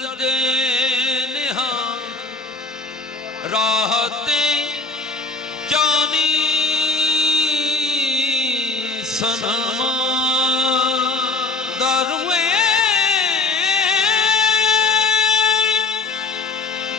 दर्द निहा राहते जानी सनमा दरुए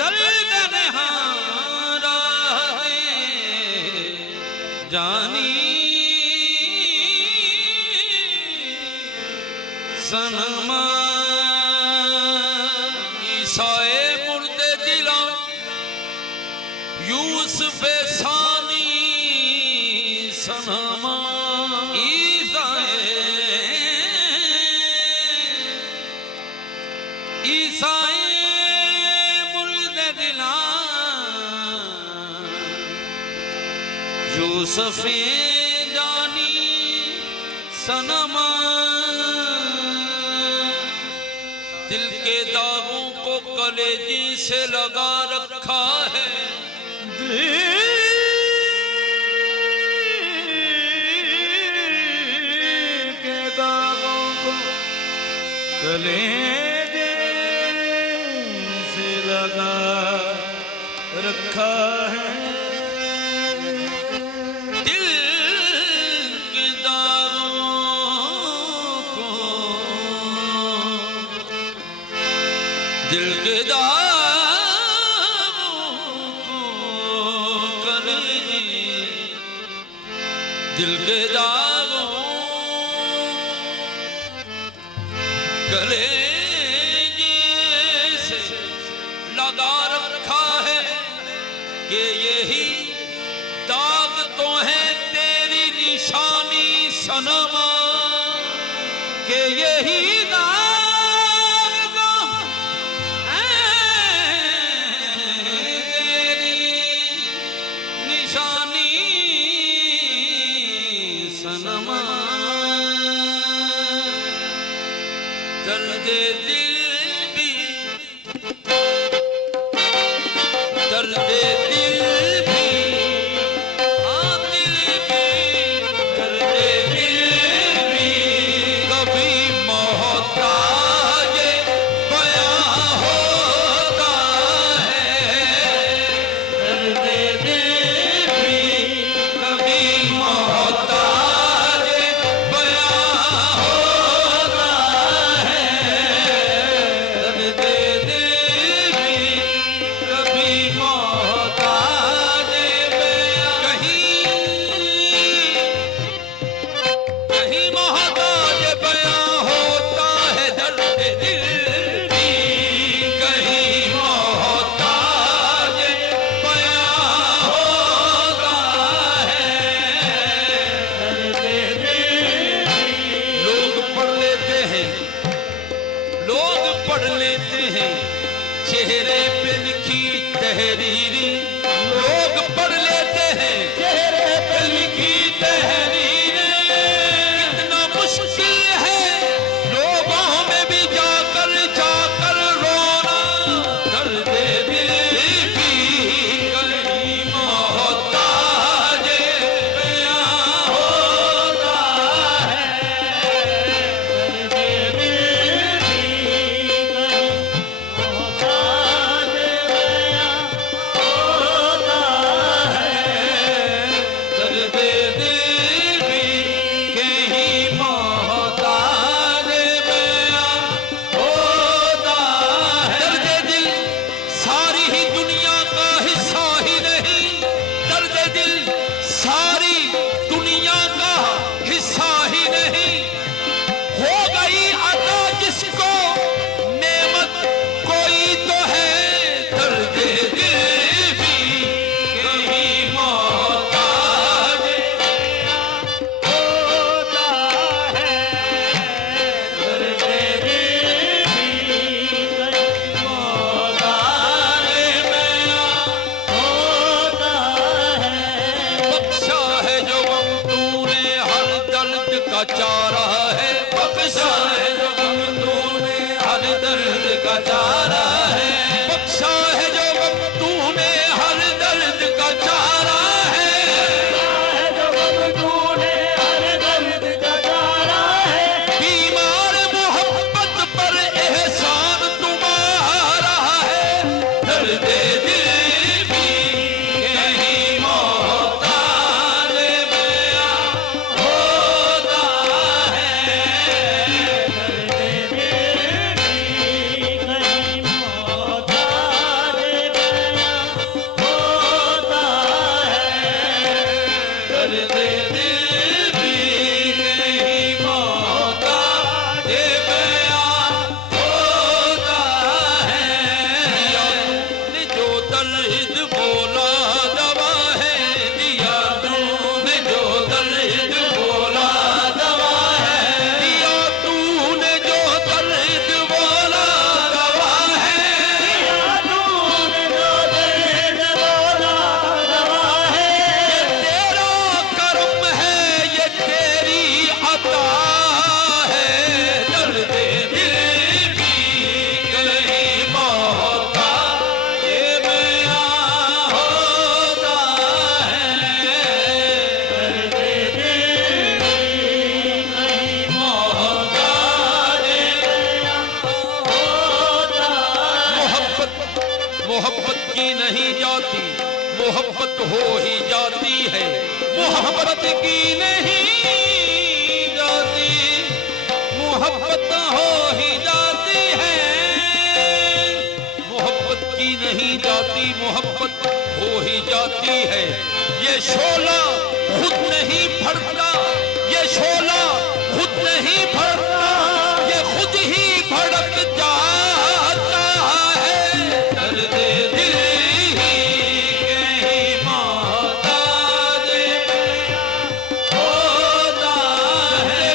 दर्द निहा राहते जानी सनमा ईसाए मुर्दे दिला यूसुफ सानी सनमा ईसाए मुर्दे दिला यूसुफ जानी सनमा दिल के दागों को कलेजी से लगा रखा है दिल के दागों को कलेजी से लगा रखा है दिल के दागों को दिल के दागों को कलेजी दिल के दागों कलेजी से लगा रखा है कि यही दाग तो है तेरी निशानी सनमा कि यही दर्द दिल भी दर्द दिल भी हाँ दिल भी दर्द दिल भी कभी मोहताज बयां होता है दर्द दिल भी कभी मोहताज बयां होता है पढ़ लेते हैं चेहरे पे लिखी तहरीरी लोग पढ़ लेते हैं चेहरे पे लिखी तहरीरें कितना मुश्किल है लोगों में भी जाकर जाकर रोना दर्द दिल भी कहीं मोहताज बयां होता है दर्द दिल चारा है बख्शा है जो गम तूने हर दर्द का चारा है बख्शा है जो गम तूने हर दर्द का चारा है जो गम तूने हर दर्द का चारा है बीमार मोहब्बत पर एहसान तुम्हारा मोहब्बत की नहीं जाती, मोहब्बत हो ही जाती है। मोहब्बत की नहीं जाती, मोहब्बत हो ही जाती है। मोहब्बत की नहीं जाती, मोहब्बत हो ही जाती है। ये शोला खुद नहीं फड़ता, ये शोला खुद नहीं फड़ता, ये खुद ही भड़क जाता है। दर्द दिल ही कहीं मोहताज होता है,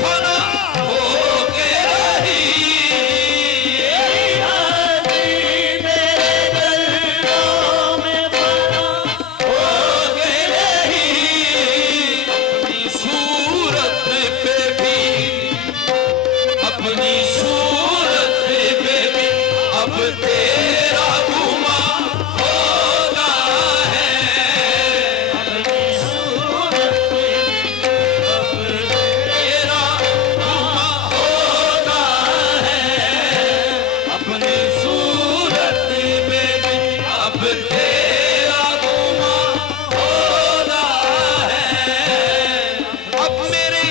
फना तेरा गुमा होता है। अपनी सूरत में अब तेरा गुमा होता है। अपनी सूरत में भी अब तेरा गुमा होता है। अब मेरे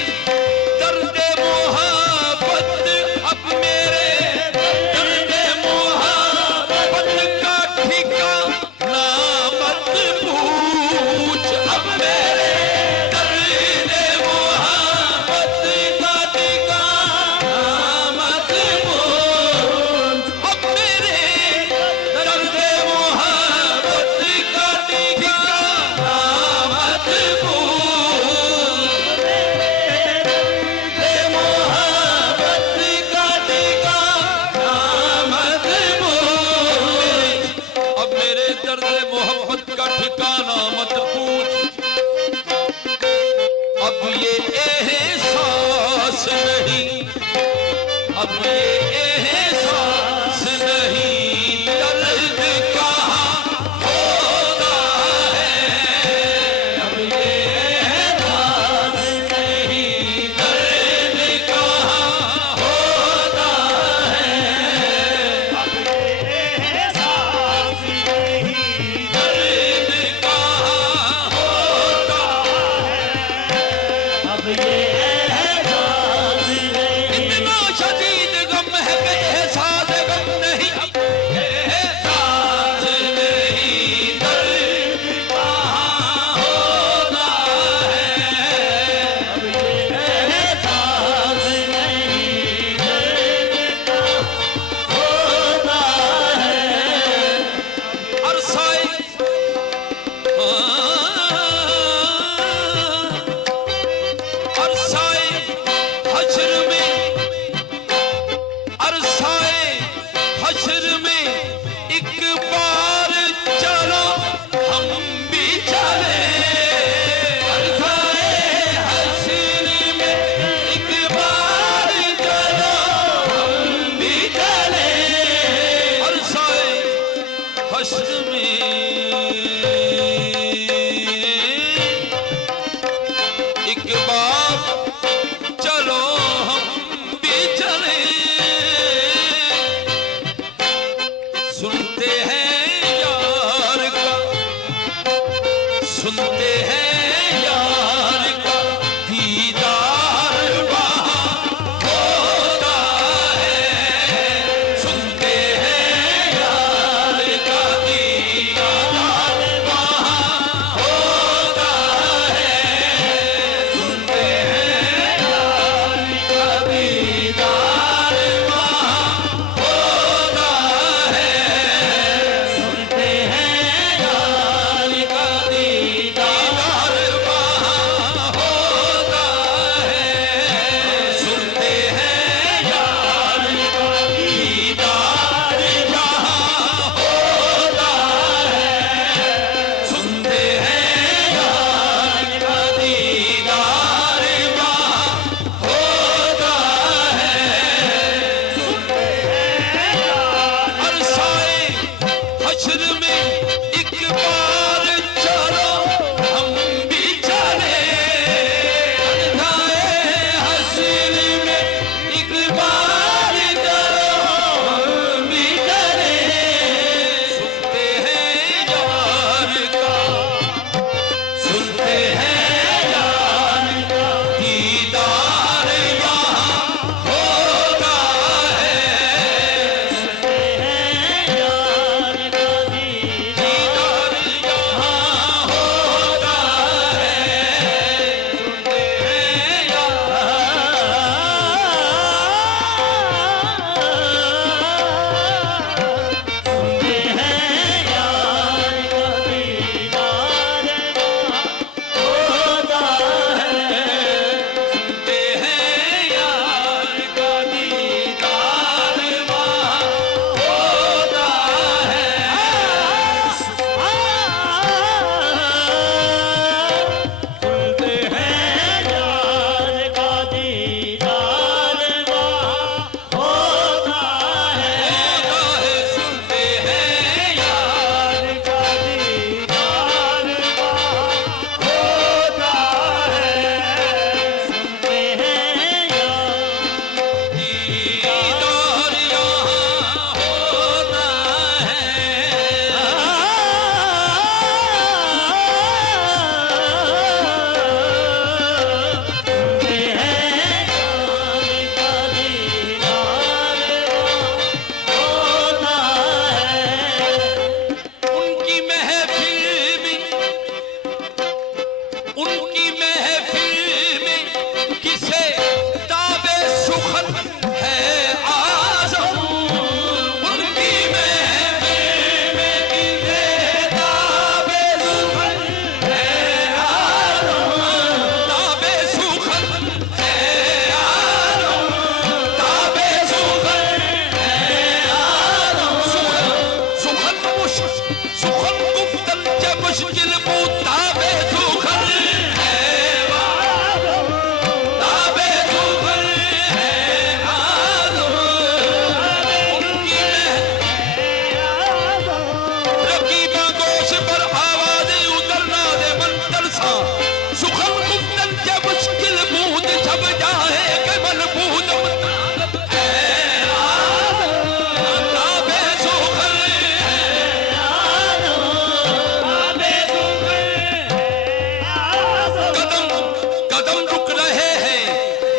दर्द मोहब्बत, अब मेरे दर्द मोहब्बत का ठिकाना मत पूछ। अब मेरे दर्द मोहब्बत का ठिकाना मत पूछ। अब मेरे दर्द मोहब्बत का ठिकाना मत पूछ। मोहब्बत का ठिकाना मत पूछ। अब मेरे दर्द मोहब्बत का ठिकाना मत पूछ। अब ये एहसास नहीं, अब ये एहसास नहीं, दर्द कहाँ होता है। अब ये एहसास नहीं, दर्द कहाँ होता है। अब ये एहसास नहीं, दर्द कहाँ होता है। अब ये एहसास नहीं, इतना शदीद गम है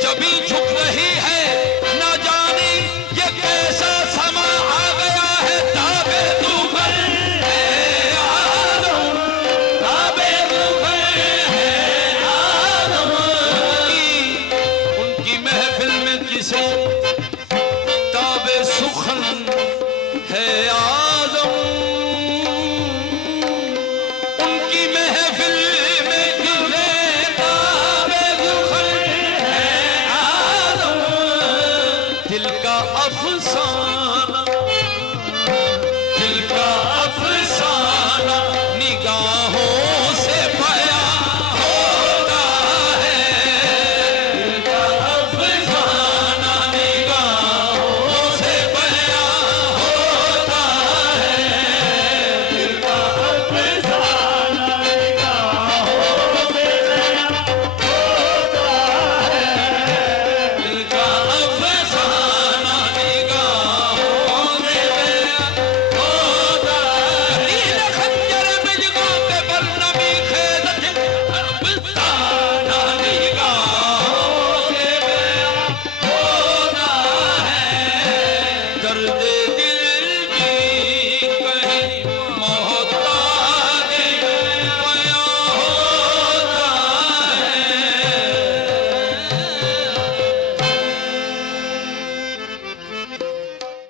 जबी झुक रही है, ना जाने ये कैसा समा आ गया है। ताबे तूफान है आदम, ताबे तूफान है आदम। उनकी महफिल में जिसे ताबे सुखन है आदम, उनकी महफिल में जिसे ताबे सुखन है आदम। दिल का अफसाना